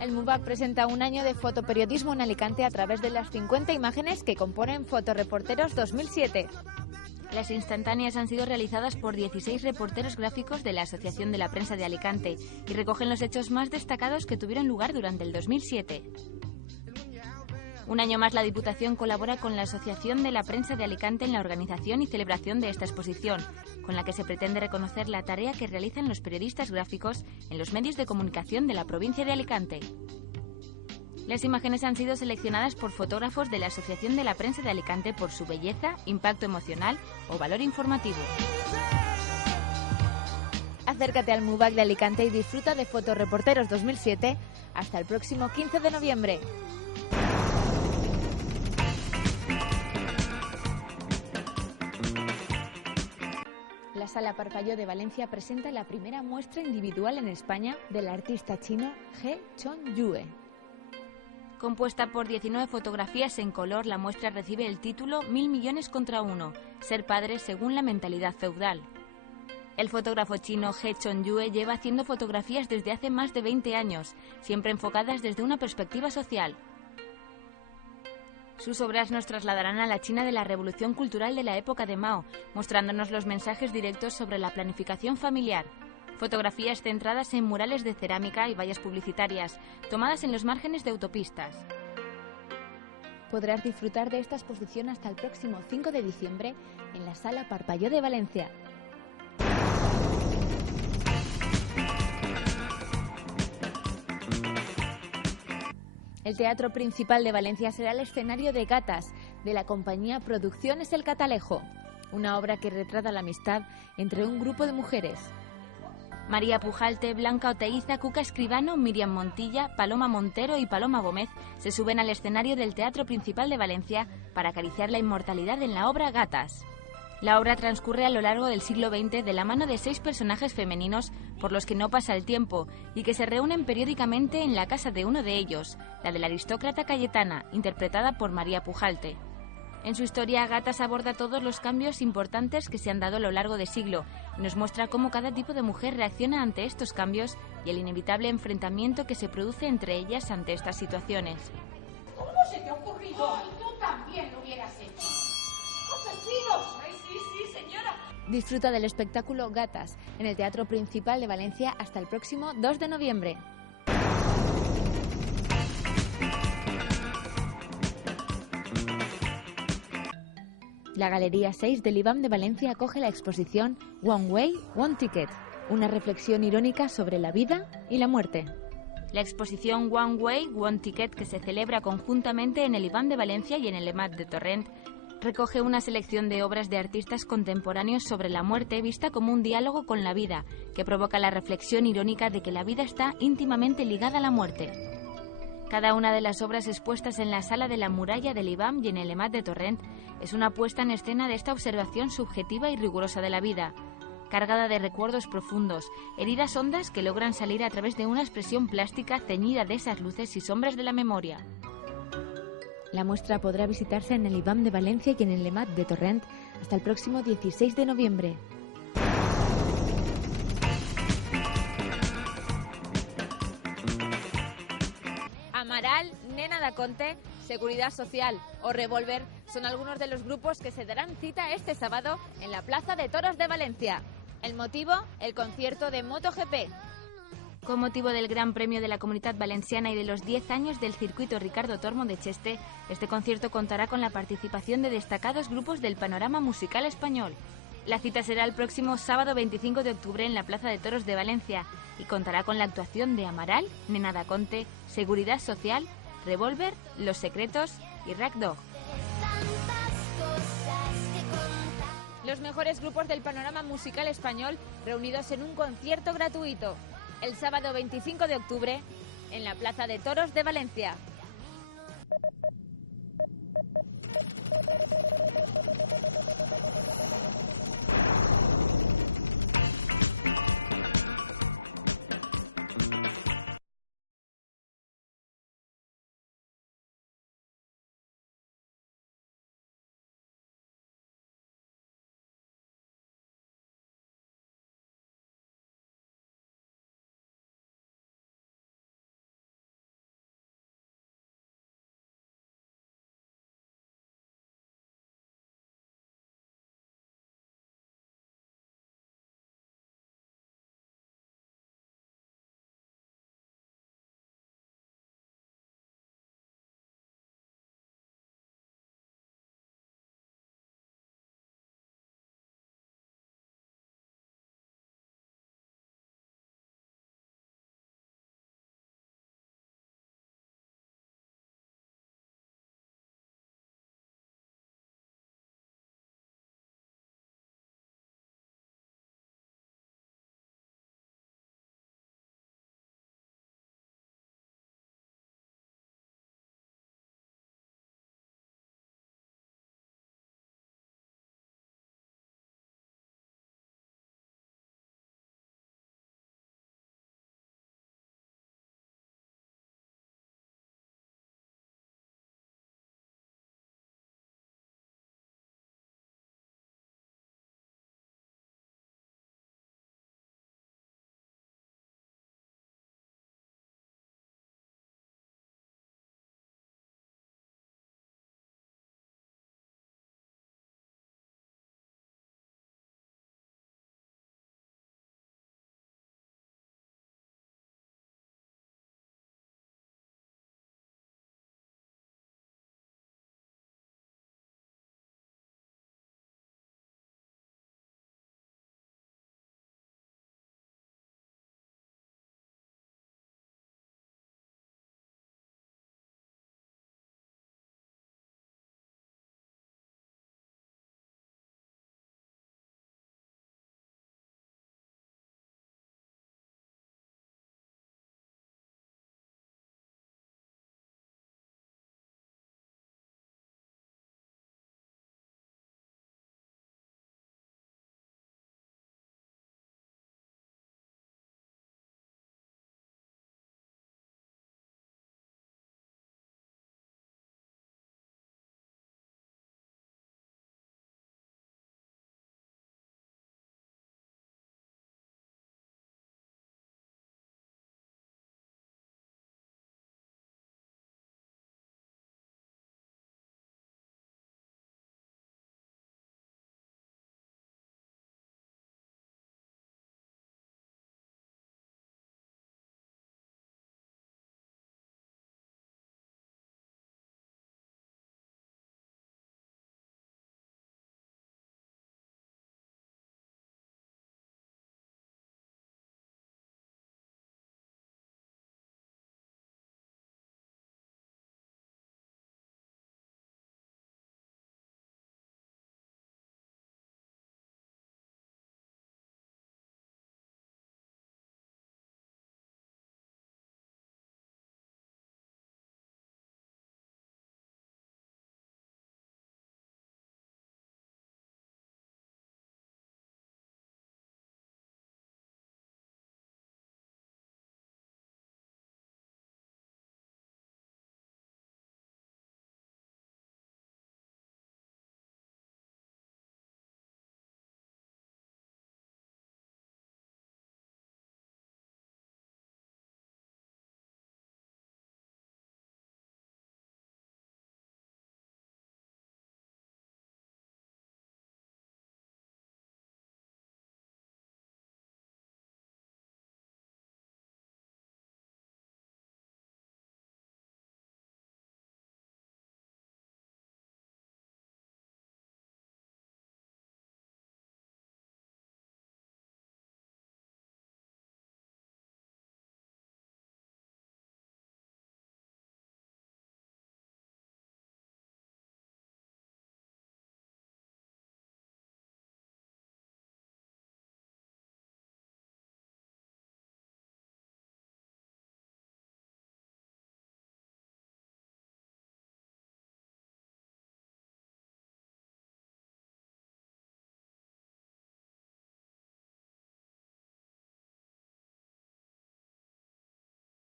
El MUBAC presenta un año de fotoperiodismo en Alicante a través de las 50 imágenes que componen Fotoreporteros 2007. Las instantáneas han sido realizadas por 16 reporteros gráficos de la Asociación de la Prensa de Alicante y recogen los hechos más destacados que tuvieron lugar durante el 2007. Un año más, la Diputación colabora con la Asociación de la Prensa de Alicante en la organización y celebración de esta exposición, con la que se pretende reconocer la tarea que realizan los periodistas gráficos en los medios de comunicación de la provincia de Alicante. Las imágenes han sido seleccionadas por fotógrafos de la Asociación de la Prensa de Alicante por su belleza, impacto emocional o valor informativo. Acércate al MUBAC de Alicante y disfruta de Fotoreporteros 2007 hasta el próximo 15 de noviembre. La Sala Parpalló de Valencia presenta la primera muestra individual en España del artista chino He Chong-yue. Compuesta por 19 fotografías en color, la muestra recibe el título 1000 millones contra uno, ser padre según la mentalidad feudal. El fotógrafo chino He Chong-yue lleva haciendo fotografías desde hace más de 20 años, siempre enfocadas desde una perspectiva social. Sus obras nos trasladarán a la China de la Revolución Cultural de la época de Mao, mostrándonos los mensajes directos sobre la planificación familiar. Fotografías centradas en murales de cerámica y vallas publicitarias, tomadas en los márgenes de autopistas. Podrás disfrutar de esta exposición hasta el próximo 5 de diciembre en la Sala Parpalló de Valencia. El Teatro Principal de Valencia será el escenario de Gatas, de la compañía Producciones El Catalejo, una obra que retrata la amistad entre un grupo de mujeres. María Pujalte, Blanca Oteiza, Cuca Escribano, Miriam Montilla, Paloma Montero y Paloma Gómez se suben al escenario del Teatro Principal de Valencia para acariciar la inmortalidad en la obra Gatas. La obra transcurre a lo largo del siglo XX de la mano de 6 personajes femeninos por los que no pasa el tiempo y que se reúnen periódicamente en la casa de uno de ellos, la de la aristócrata Cayetana, interpretada por María Pujalte. En su historia, Gatas aborda todos los cambios importantes que se han dado a lo largo del siglo y nos muestra cómo cada tipo de mujer reacciona ante estos cambios y el inevitable enfrentamiento que se produce entre ellas ante estas situaciones. ¿Cómo se te ha ocurrido? Ay, tú también lo hubieras hecho. ¡Asesinos! ¡Ay, sí, señora! Disfruta del espectáculo Gatas en el Teatro Principal de Valencia hasta el próximo 2 de noviembre. La Galería 6 del IBAM de Valencia acoge la exposición One Way, One Ticket, una reflexión irónica sobre la vida y la muerte. La exposición One Way, One Ticket, que se celebra conjuntamente en el IBAM de Valencia y en el EMAT de Torrent, recoge una selección de obras de artistas contemporáneos sobre la muerte vista como un diálogo con la vida, que provoca la reflexión irónica de que la vida está íntimamente ligada a la muerte. Cada una de las obras expuestas en la Sala de la Muralla del IBAM y en el EMAT de Torrent es una puesta en escena de esta observación subjetiva y rigurosa de la vida, cargada de recuerdos profundos, heridas hondas que logran salir a través de una expresión plástica ceñida de esas luces y sombras de la memoria. La muestra podrá visitarse en el IBAM de Valencia y en el EMAT de Torrent hasta el próximo 16 de noviembre. Amaral, Nena da Conte, Seguridad Social o Revolver son algunos de los grupos que se darán cita este sábado en la Plaza de Toros de Valencia. El motivo, el concierto de MotoGP. Con motivo del Gran Premio de la Comunitat Valenciana y de los 10 años del circuito Ricardo Tormo de Cheste, este concierto contará con la participación de destacados grupos del panorama musical español. La cita será el próximo sábado 25 de octubre en la Plaza de Toros de Valencia y contará con la actuación de Amaral, Nena da Conte, Seguridad Social, Revolver, Los Secretos y Rack Dog. Los mejores grupos del panorama musical español reunidos en un concierto gratuito el sábado 25 de octubre en la Plaza de Toros de Valencia.